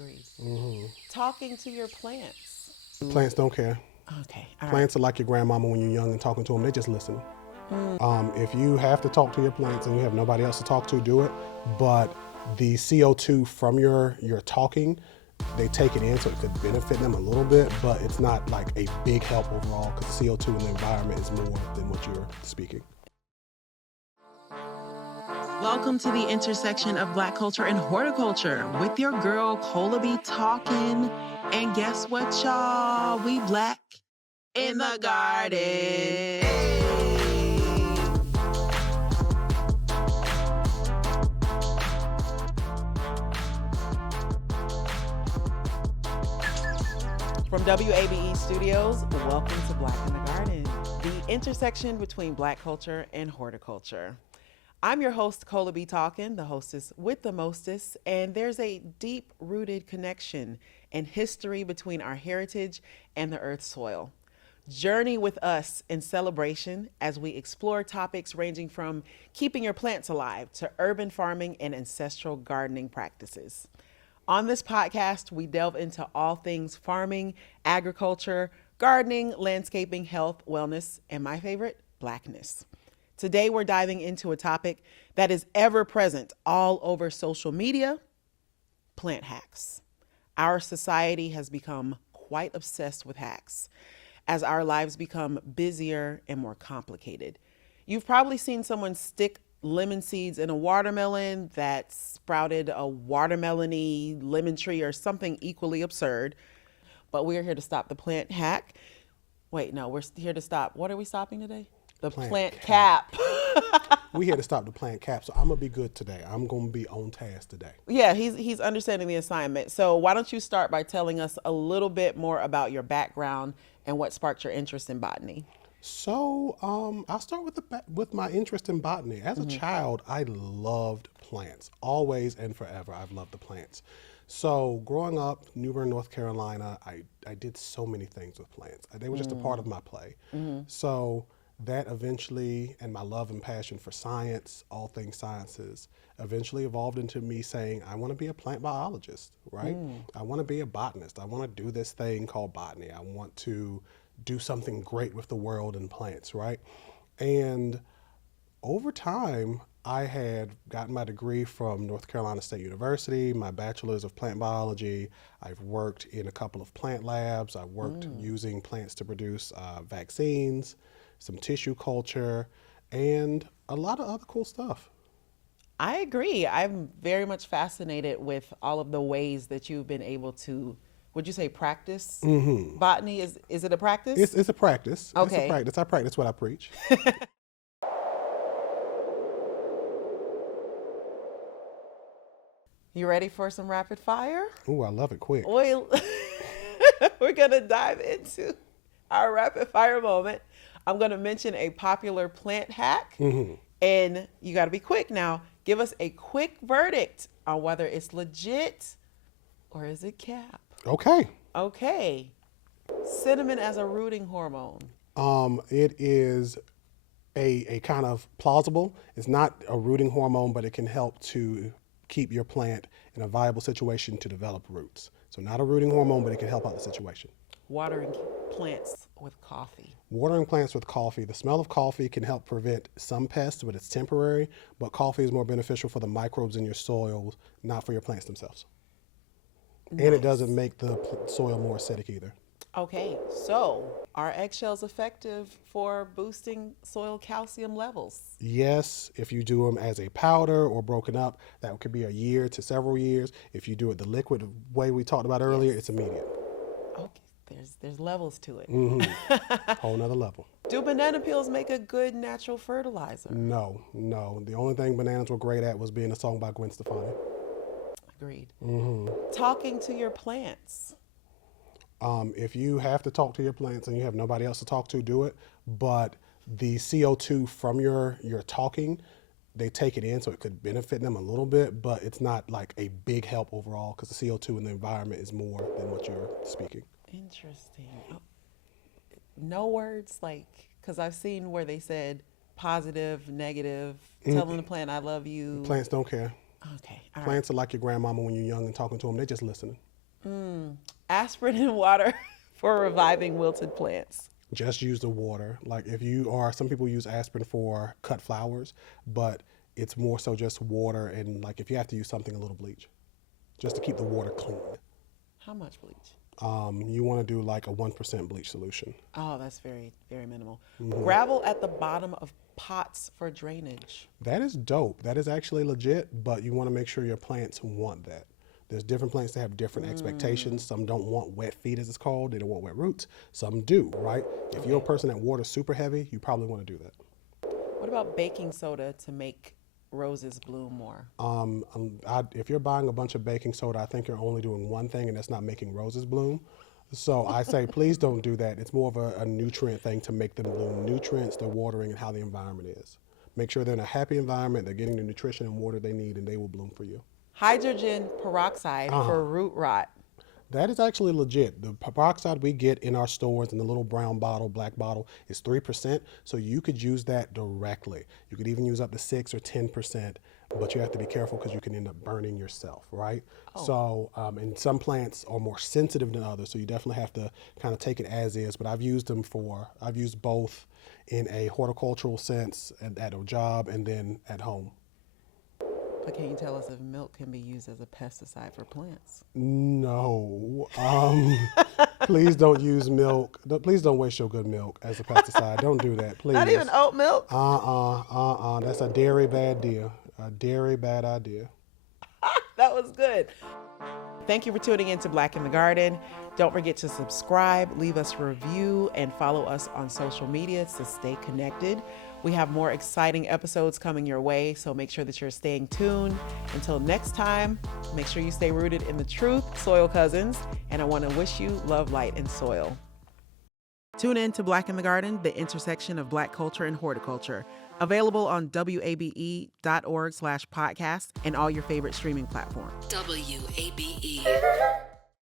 Agreed. Hmm. Talking to your plants. Plants don't care. Okay. All right. Plants are like your grandmama when you're young and talking to them, they just listen. If you have to talk to your plants and you have nobody else to talk to, do it. But the CO2 from your talking, they take it in, so it could benefit them a little bit, but it's not like a big help overall because the CO2 in the environment is more than what you're speaking. Welcome to the intersection of Black culture and horticulture with your girl Cola B talking. And guess what, y'all? We black in the garden. From WABE Studios, welcome to Black in the Garden, the intersection between Black culture and horticulture. I'm your host, Cola B Talkin, the hostess with the mostest, and there's a deep-rooted connection and history between our heritage and the earth's soil. Journey with us in celebration as we explore topics ranging from keeping your plants alive to urban farming and ancestral gardening practices. On this podcast, we delve into all things farming, agriculture, gardening, landscaping, health, wellness, and my favorite, Blackness. Today, we're diving into a topic that is ever present all over social media, plant hacks. Our society has become quite obsessed with hacks as our lives become busier and more complicated. You've probably seen someone stick lemon seeds in a watermelon that sprouted a watermelon-y lemon tree or something equally absurd. But we're here to stop the plant hack. Wait, no, we're here to stop. What are we stopping today? The plant cap. We here to stop the plant cap, so I'm gonna be good today. I'm gonna be on task today. Yeah, he's understanding the assignment. So why don't you start by telling us a little bit more about your background and what sparked your interest in botany? So I'll start with my interest in botany. As a child, I loved plants. Always and forever, I've loved the plants. So growing up, New Bern, North Carolina, I did so many things with plants. They were just a part of my play. So that eventually, and my love and passion for science, all things sciences, eventually evolved into me saying, I want to be a plant biologist, right? I want to be a botanist. I want to do this thing called botany. I want to do something great with the world and plants, right? And over time, I had gotten my degree from North Carolina State University, my bachelor's of plant biology. I've worked in a couple of plant labs. I've worked using plants to produce vaccines, some tissue culture, and a lot of other cool stuff. I agree. I'm very much fascinated with all of the ways that you've been able to, would you say practice botany? Is it a practice? It's a practice. Okay. It's a practice. I practice what I preach. You ready for some rapid fire? Ooh, I love it quick. We're going to dive into our rapid fire moment. I'm going to mention a popular plant hack, and you got to be quick now. Give us a quick verdict on whether it's legit or is it cap. Okay. Okay. Cinnamon as a rooting hormone. It is a kind of plausible. It's not a rooting hormone, but it can help to keep your plant in a viable situation to develop roots. So not a rooting hormone, but it can help out the situation. Watering plants with coffee. Watering plants with coffee. The smell of coffee can help prevent some pests, but it's temporary. But coffee is more beneficial for the microbes in your soil, not for your plants themselves. Nice. And it doesn't make the soil more acidic either. Okay, so are eggshells effective for boosting soil calcium levels? Yes, if you do them as a powder or broken up, that could be a year to several years. If you do it the liquid way we talked about earlier, it's immediate. Okay, there's levels to it. Whole nother level. Do banana peels make a good natural fertilizer? No. The only thing bananas were great at was being a song by Gwen Stefani. Agreed. Talking to your plants. If you have to talk to your plants and you have nobody else to talk to, do it. But the CO2 from your talking, they take it in, so it could benefit them a little bit, but it's not like a big help overall because the CO2 in the environment is more than what you're speaking. Interesting. No words like, because I've seen where they said positive, negative, telling the plant I love you. Plants don't care. Okay. All Plants are like your grandmama when you're young and talking to them, they're just listening. Aspirin and water for reviving wilted plants. Just use the water. Like some people use aspirin for cut flowers, but it's more so just water, and like if you have to use something, a little bleach, just to keep the water clean. How much bleach? You want to do like a 1% bleach solution. Oh, that's very, very minimal. Gravel at the bottom of pots for drainage. That is dope. That is actually legit, but you want to make sure your plants want that. There's different plants that have different expectations. Some don't want wet feet, as it's called. They don't want wet roots. Some do, right? If you're a person that waters super heavy, you probably want to do that. What about baking soda to make roses bloom more? If you're buying a bunch of baking soda, I think you're only doing one thing, and that's not making roses bloom. So I say, please don't do that. It's more of a nutrient thing to make them bloom. Nutrients, the watering, and how the environment is. Make sure they're in a happy environment, they're getting the nutrition and water they need, and they will bloom for you. Hydrogen peroxide for root rot. That is actually legit. The peroxide we get in our stores in the little brown bottle, black bottle, is 3%. So you could use that directly. You could even use up to 6 or 10%, but you have to be careful because you can end up burning yourself, right? Oh. So, and some plants are more sensitive than others, so you definitely have to kind of take it as is. But I've used both in a horticultural sense at a job and then at home. But can you tell us if milk can be used as a pesticide for plants? No. Please don't use milk. Please don't waste your good milk as a pesticide. Don't do that, please. Not even oat milk? That's a dairy bad idea. A dairy bad idea. That was good. Thank you for tuning in to Black in the Garden. Don't forget to subscribe, leave us a review, and follow us on social media to stay connected. We have more exciting episodes coming your way, so make sure that you're staying tuned. Until next time, make sure you stay rooted in the truth, soil cousins, and I want to wish you love, light, and soil. Tune in to Black in the Garden, the intersection of Black culture and horticulture. Available on wabe.org/podcast and all your favorite streaming platforms. WABE.